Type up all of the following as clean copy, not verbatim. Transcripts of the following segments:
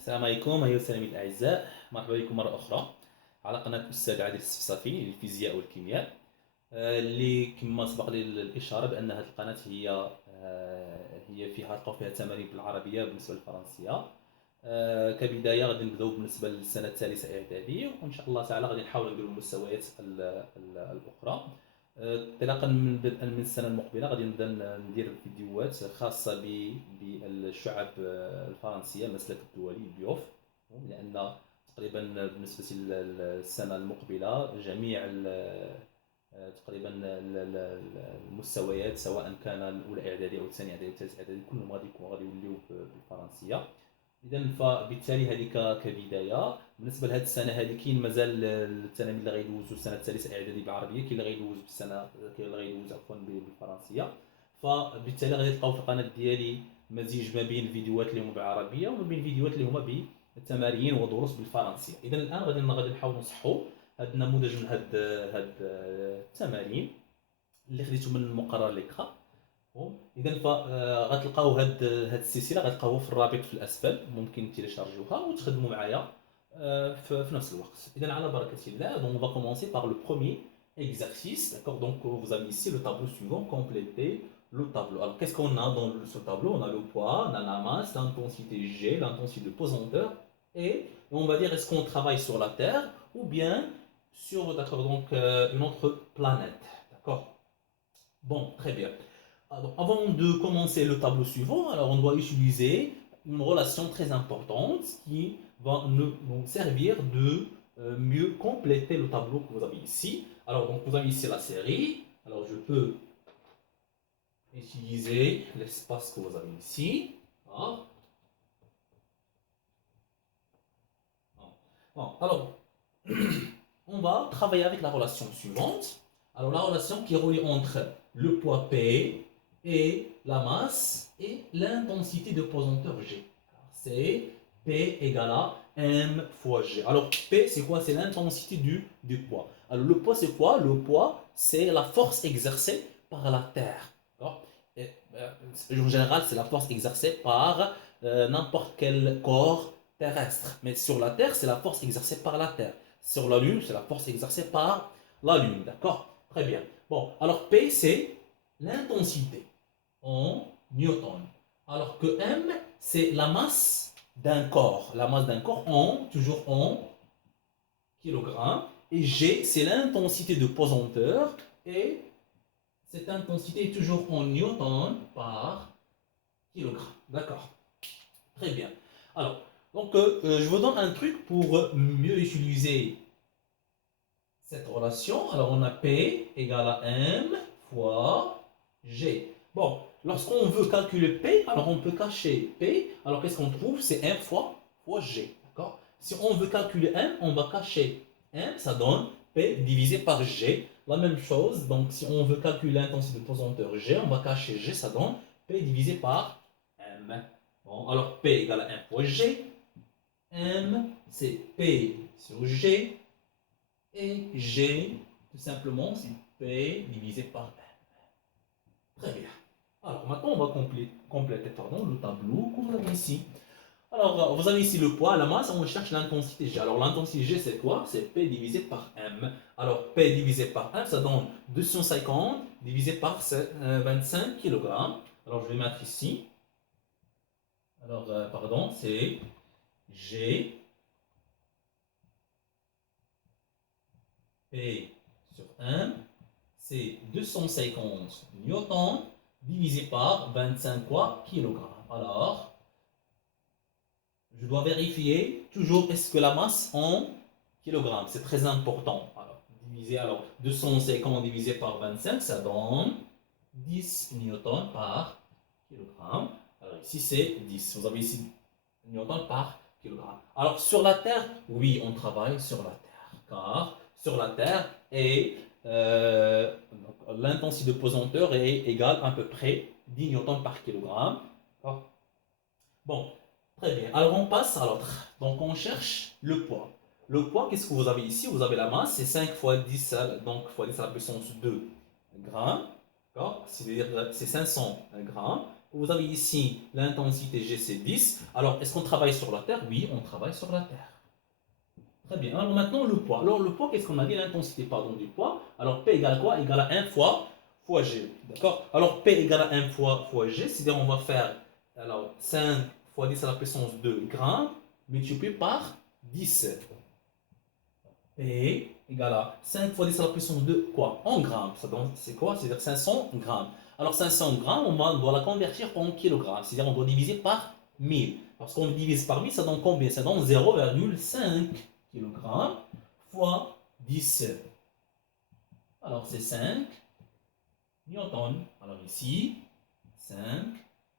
السلام عليكم أيها التلاميذ الأعزاء، مرحبا بكم مرة أخرى على قناة الأستاذ عادل السفسافي للفيزياء والكيمياء. اللي كما سبق لي الإشارة بأن هذه القناة هي فيها تمارين بالعربية بالنسبة للفرنسية. كبداية غادي نبداو بالنسبة للسنة الثالثة إعدادي، وإن شاء الله تعالى غادي نحاول نديرو المستويات الأخرى. انطلاقا من السنة المقبلة غادي نبدا ندير فيديوهات خاصة بالشعب الفرنسية، المسلك الدولي بيوف، لأن تقريبا بالنسبة للسنة المقبلة جميع تقريبا المستويات سواء كان الأولى إعدادي أو الثانية إعدادي أو الثالث إعدادي كلهم غادي يوليو بالفرنسية. اذا فبالتالي هذه كبدايه بالنسبه لهذه السنه هذه كاين مازال التلاميذ اللي غيدوزوا السنه الثالثه اعدادي بالعربيه، كاين اللي غيدوز بالسنه كاين اللي غيدوز عفوا بالفرنسيه. فبالتالي غادي تلقاو في القناه ديالي مزيج ما بين فيديوهات اللي هما بالعربيه وما بين فيديوهات اللي هما بالتمارين ودروس بالفرنسيه. اذا الان غادي نحاول نصحوا هذا النموذج من هاد التمارين اللي خديته من المقرر ليكرا. اذا فغتلقاو هاد السلسله غتلقاوها في الرابط في الاسفل، ممكن تيليشارجوها وتخدموا معايا في نفس الوقت. اذا على بركه الله. Donc on va commencer par le premier exercice, d'accord? Donc vous avez ici le tableau suivant, complétez le tableau. Alors qu'est-ce qu'on a dans ce tableau? On a le poids, on a la masse, l'intensité G, l'intensité de pesanteur, et on va dire est-ce qu'on travaille sur la Terre ou bien sur, d'accord, donc une autre planète, d'accord? Bon, très bien. Alors, avant de commencer le tableau suivant, alors on doit utiliser une relation très importante qui va nous servir de mieux compléter le tableau que vous avez ici. Alors, donc vous avez ici la série. Alors, je peux utiliser l'espace que vous avez ici. Ah. Bon, alors, on va travailler avec la relation suivante. Alors, la relation qui est reliée entre le poids P et la masse et l'intensité de pesanteur G. C'est P égale à M fois G. Alors P c'est quoi? C'est l'intensité du poids. Alors le poids c'est quoi? Le poids c'est la force exercée par la Terre. Et, en général c'est la force exercée par n'importe quel corps terrestre. Mais sur la Terre c'est la force exercée par la Terre. Sur la Lune c'est la force exercée par la Lune. D'accord? Très bien. Bon, alors P c'est l'intensité en newton. Alors que M, c'est la masse d'un corps. La masse d'un corps toujours en kilogrammes. Et G, c'est l'intensité de pesanteur. Et cette intensité est toujours en newton par kilogramme. D'accord. Très bien. Alors, donc, je vous donne un truc pour mieux utiliser cette relation. Alors, on a P égale à M fois G. Bon, lorsqu'on veut calculer P, alors on peut cacher P. Alors qu'est-ce qu'on trouve? C'est M fois G. D'accord? Si on veut calculer M, on va cacher M, ça donne P divisé par G. La même chose, donc si on veut calculer l'intensité de pesanteur G, on va cacher G, ça donne P divisé par M. Bon, alors P égale à M fois G. M, c'est P sur G. Et G, tout simplement, c'est P divisé par M. Très bien. Alors maintenant, on va compléter le tableau que vous avez ici. Alors, vous avez ici le poids, la masse, on cherche l'intensité G. Alors, l'intensité G, c'est quoi? C'est P divisé par M. Alors, P divisé par M, ça donne 250 divisé par 25 kg. Alors, je vais mettre ici. Alors, pardon, c'est G P sur M, c'est 250 newtons divisé par 25 quoi? Kilogrammes. Alors, je dois vérifier toujours est-ce que la masse en kilogrammes, c'est très important. Alors, 250 divisé par 25, ça donne 10 newtons par kilogramme. Alors ici, c'est 10. Vous avez ici newtons par kilogramme. Alors, sur la Terre, oui, on travaille sur la Terre. Car sur la Terre, et l'intensité de pesanteur est égale à peu près 10 newtons par kilogramme. Bon, très bien. Alors on passe à l'autre. Donc on cherche le poids. Le poids, qu'est-ce que vous avez ici? Vous avez la masse, c'est 5 fois 10, donc fois 10 à la puissance 2 grammes. C'est-à-dire c'est 500 grammes. vous avez ici l'intensité G, c'est 10. Alors, est-ce qu'on travaille sur la Terre? Oui, on travaille sur la Terre. Très bien. Alors maintenant, le poids. Alors, le poids, qu'est-ce qu'on a dit? L'intensité, pardon, du poids. Alors, P égale quoi? Égale à 1 fois G. D'accord? Alors, P égale à 1 fois G, c'est-à-dire on va faire alors, 5 fois 10 à la puissance 2 grammes multiplié par 10. P égale à 5 fois 10 à la puissance 2, quoi? En grammes. C'est quoi? C'est-à-dire 500 grammes. Alors 500 grammes, on doit la convertir en kilogrammes. C'est-à-dire on doit diviser par 1000. Parce qu'on divise par 1000, ça donne combien? Ça donne 0,5 kg fois 10. Alors c'est 5 newtons. Alors ici, 5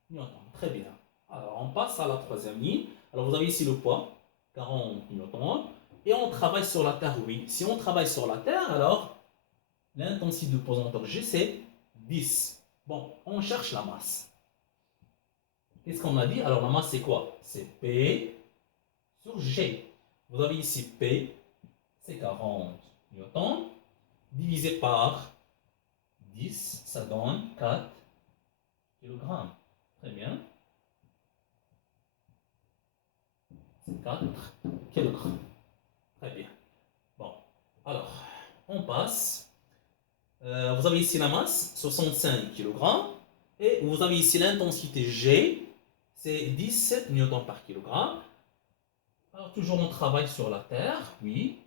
newtons. Très bien. Alors on passe à la troisième ligne. Alors vous avez ici le poids, 40 newtons. Et on travaille sur la Terre, oui. Si on travaille sur la Terre, alors l'intensité de pesanteur G, c'est 10. Bon, on cherche la masse. Qu'est-ce qu'on a dit? Alors la masse, c'est quoi? C'est P sur G. Vous avez ici P, c'est 40 newtons, divisé par 10, ça donne 4 kg. Très bien. C'est 4 kg. Très bien. Bon, alors, on passe. Vous avez ici la masse, 65 kg. Et vous avez ici l'intensité G, c'est 17 newtons par kilogramme. Alors, toujours on travaille sur la Terre, oui.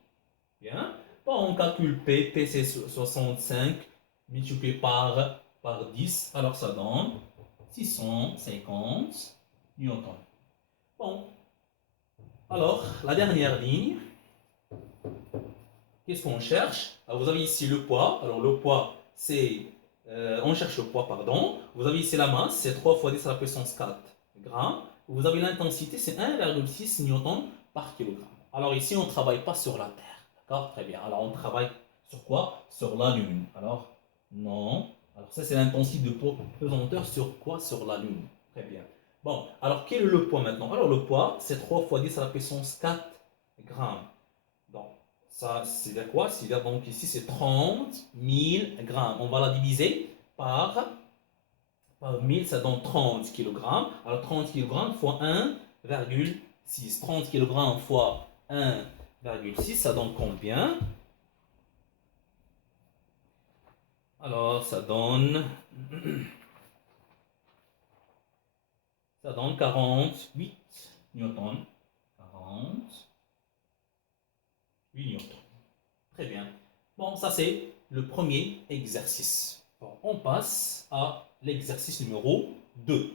Bien. Bon, on calcule P, P c'est 65 multiplié par 10. Alors, ça donne 650 newtons. Bon. Alors, la dernière ligne. Qu'est-ce qu'on cherche? Alors, vous avez ici le poids. Alors, le poids, c'est... on cherche le poids, pardon. Vous avez ici la masse, c'est 3 fois 10 à la puissance 4 grammes. Vous avez l'intensité, c'est 1,6 newton par kilogramme. Alors, ici, on ne travaille pas sur la Terre. D'accord? Très bien. Alors, on travaille sur quoi? Sur la Lune. Alors, non. Alors, ça, c'est l'intensité de pesanteur sur quoi? Sur la Lune. Très bien. Bon, alors, quel est le poids maintenant? Alors, le poids, c'est 3 fois 10 à la puissance 4 grammes. Donc, ça, c'est quoi? C'est-à-dire, donc, ici, c'est 30 000 grammes. On va la diviser par 1000, ça donne 30 kg. Alors, 30 kg fois 1,6. 30 kg fois 1,6, ça donne combien? Alors, ça donne 48 newtons. 48 newtons. Très bien. Bon, ça c'est le premier exercice. Bon, on passe à l'exercice numéro 2.